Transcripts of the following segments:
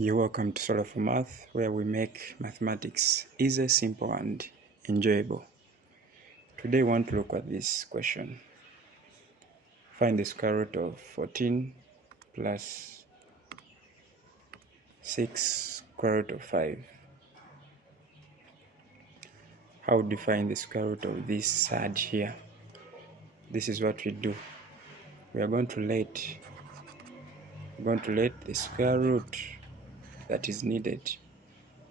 You're welcome to Solar for Math, where we make mathematics easy, simple, and enjoyable. Today, we want to look at this question. Find the square root of 14 plus 6 square root of 5. How do you find the square root of this side here? This is what we do. We are going to let the square root that is needed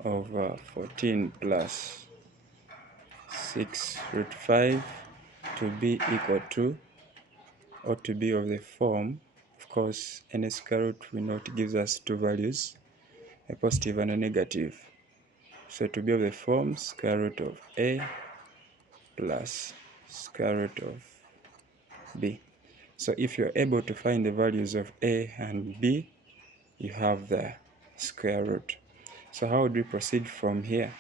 of 14 plus 6 root 5 to be equal to, or to be of the form, of course, any square root we know it gives us two values, a positive and a negative. So to be of the form square root of a plus square root of b. So if you're able to find the values of a and b, you have the square root. So how do we proceed from here?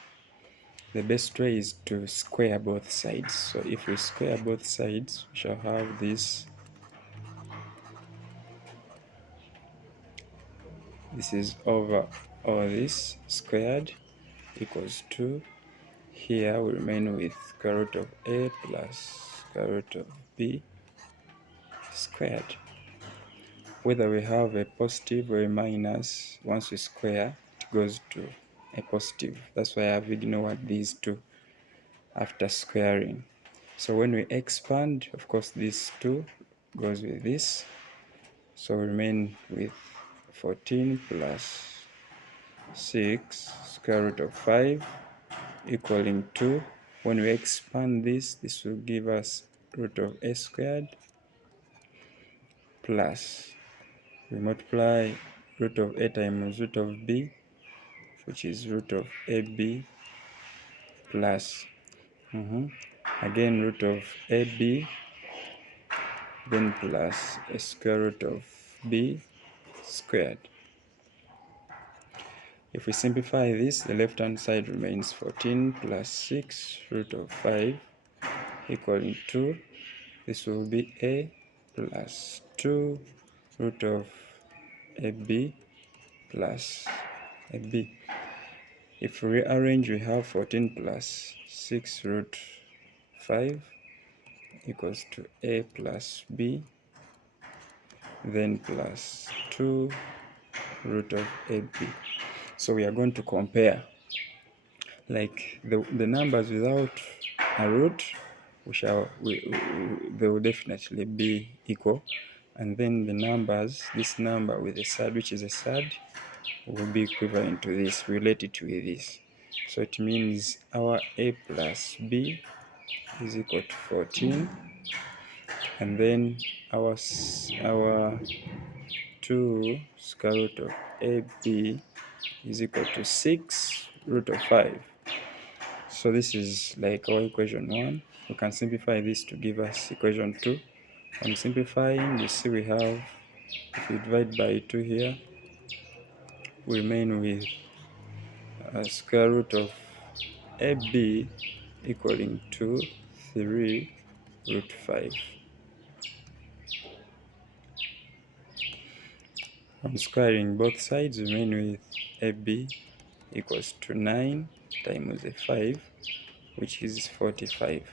The best way is to square both sides. So if we square both sides, we shall have this. This is over all this squared equals to, here we remain with square root of a plus square root of b squared. Whether we have a positive or a minus, once we square, it goes to a positive. That's why I've ignored these two after squaring. So when we expand, of course, this 2 goes with this. So we remain with 14 plus 6 square root of 5 equaling 2. When we expand this will give us root of a squared plus, we multiply root of a times root of b, which is root of ab plus again root of ab, then plus a square root of b squared. If we simplify this, the left hand side remains 14 plus 6 root of 5 equaling 2. This will be a plus 2 root of ab plus ab. If we rearrange, we have 14 plus 6 root 5 equals to a plus b, then plus 2 root of ab. So we are going to compare, like the numbers without a root, they will definitely be equal, and then the numbers, this number with a surd, which is a surd, will be equivalent to this, relate it with this. So it means our a plus b is equal to 14, and then our 2 square root of ab is equal to 6 root of 5. So this is like our equation 1. We can simplify this to give us equation 2. On simplifying, you see we have, if we divide by 2 here, we remain with a square root of ab equaling to 3 root 5. On squaring both sides, we remain with ab equals to 9 times a 5, which is 45.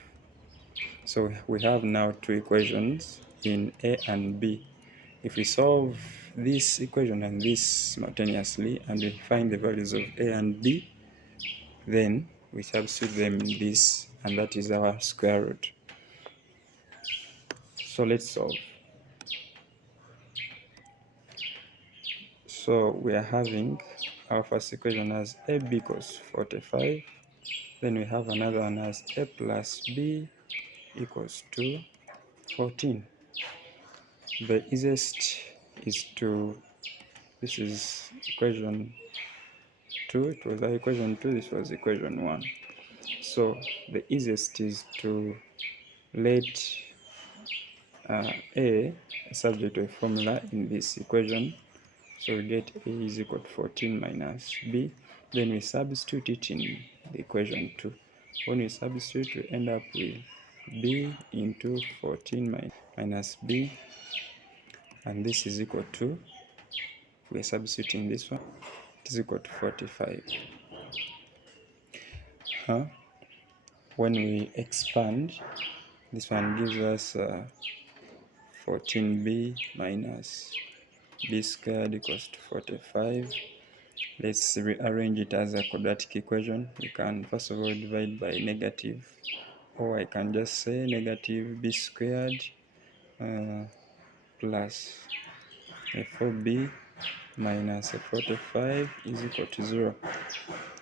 So we have now two equations in a and b. If we solve this equation and this simultaneously, and we find the values of a and b, then we substitute them in this, and that is our square root. So let's solve. So we are having our first equation as ab equals 45. Then we have another one as a plus b equals to 14. The easiest is to, this is equation 2, it was our equation 2, this was equation 1. So the easiest is to let a subject to a formula in this equation. So we get a is equal to 14 minus b. Then we substitute it in the equation 2. When we substitute, we end up with b into 14 minus b, and this is equal to, we are substituting this one, is equal to 45. When we expand, this one gives us 14b minus b squared equals to 45. Let's rearrange it as a quadratic equation. We can first of all divide by negative, or I can just say negative b squared plus a 4b minus a 45 is equal to 0.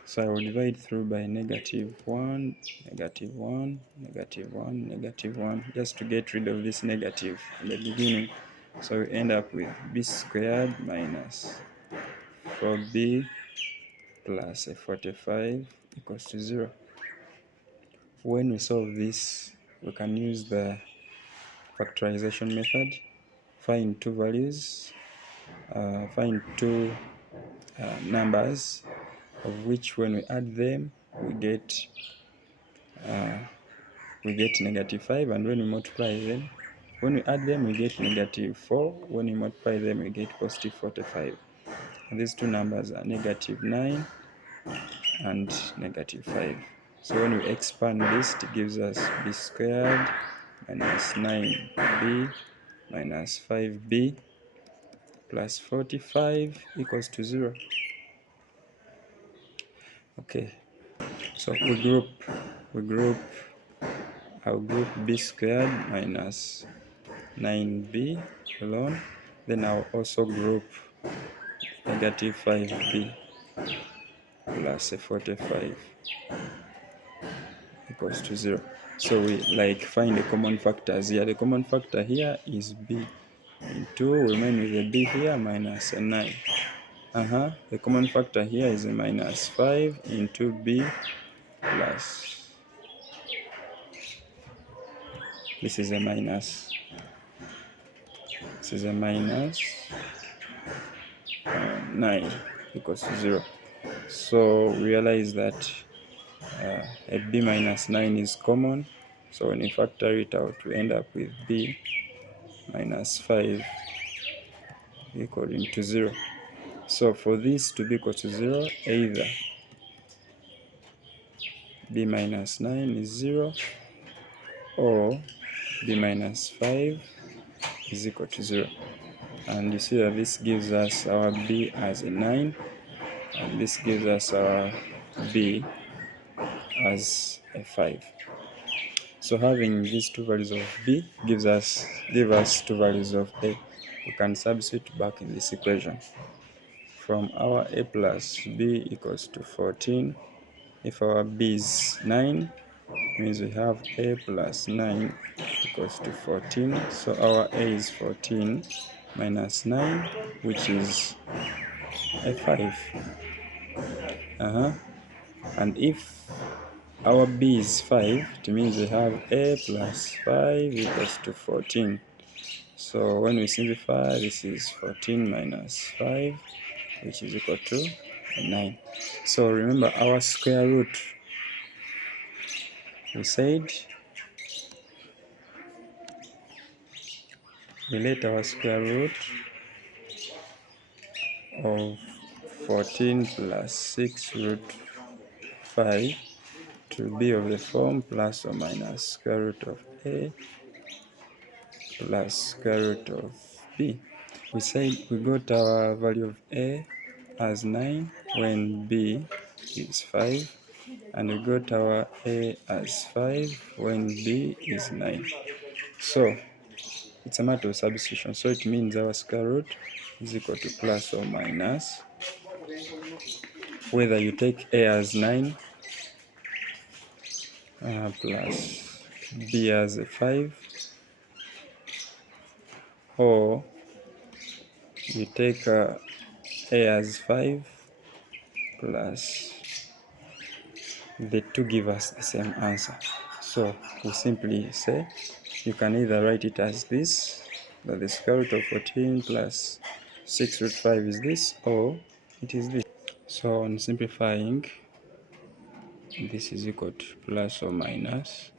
So I will divide through by negative 1, negative 1, negative 1, negative 1, just to get rid of this negative in the beginning. So we end up with b squared minus 4b plus a 45 equals to 0. When we solve this, we can use the factorization method. Find two values, find two numbers, of which when we add them, we get negative 5, and when we multiply them, when we add them, we get negative 4. When we multiply them, we get positive 45. And these two numbers are negative 9 and negative 5. So when we expand this, it gives us b squared minus 9b minus 5b plus 45 equals to 0. Okay, so I'll group b squared minus 9b alone. Then I'll also group negative 5b plus a 45 equals to 0. So we find the common factors here. The common factor here is b. In 2, we remain with a b here minus a 9. The common factor here is a minus 5 into b plus, this is a minus 9 equals to 0. So realize that a b minus 9 is common. So when we factor it out, we end up with b minus 5 equal to 0. So for this to be equal to 0, either b minus 9 is 0 or b minus 5 is equal to 0. And you see that this gives us our b as a 9, and this gives us our b as a 5. So having these two values of b give us two values of a. We can substitute back in this equation. From our a plus b equals to 14, if our b is 9, means we have a plus 9 equals to 14. So our a is 14 minus 9, which is a 5. And if our b is 5, it means we have a plus 5 equals to 14. So when we simplify, this is 14 minus 5, which is equal to 9. So remember our square root. We said we let our square root of 14 plus 6 root 5 to be of the form plus or minus square root of a plus square root of b. We said we got our value of a as 9 when b is 5, and we got our a as 5 when b is 9. So it's a matter of substitution. So it means our square root is equal to plus or minus, whether you take a as 9 plus b as a 5, or you take a as 5 plus, the two give us the same answer. So we simply say you can either write it as this, that the square root of 14 plus 6 root 5 is this, or it is this. So on simplifying, this is equal to plus or minus,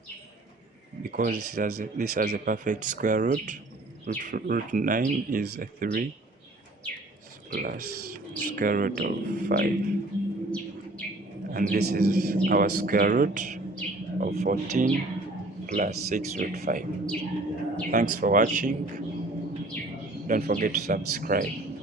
because this has a perfect square root. Root 9 is a 3, plus square root of 5, and this is our square root of 14 plus 6 root 5. Thanks for watching. Don't forget to subscribe.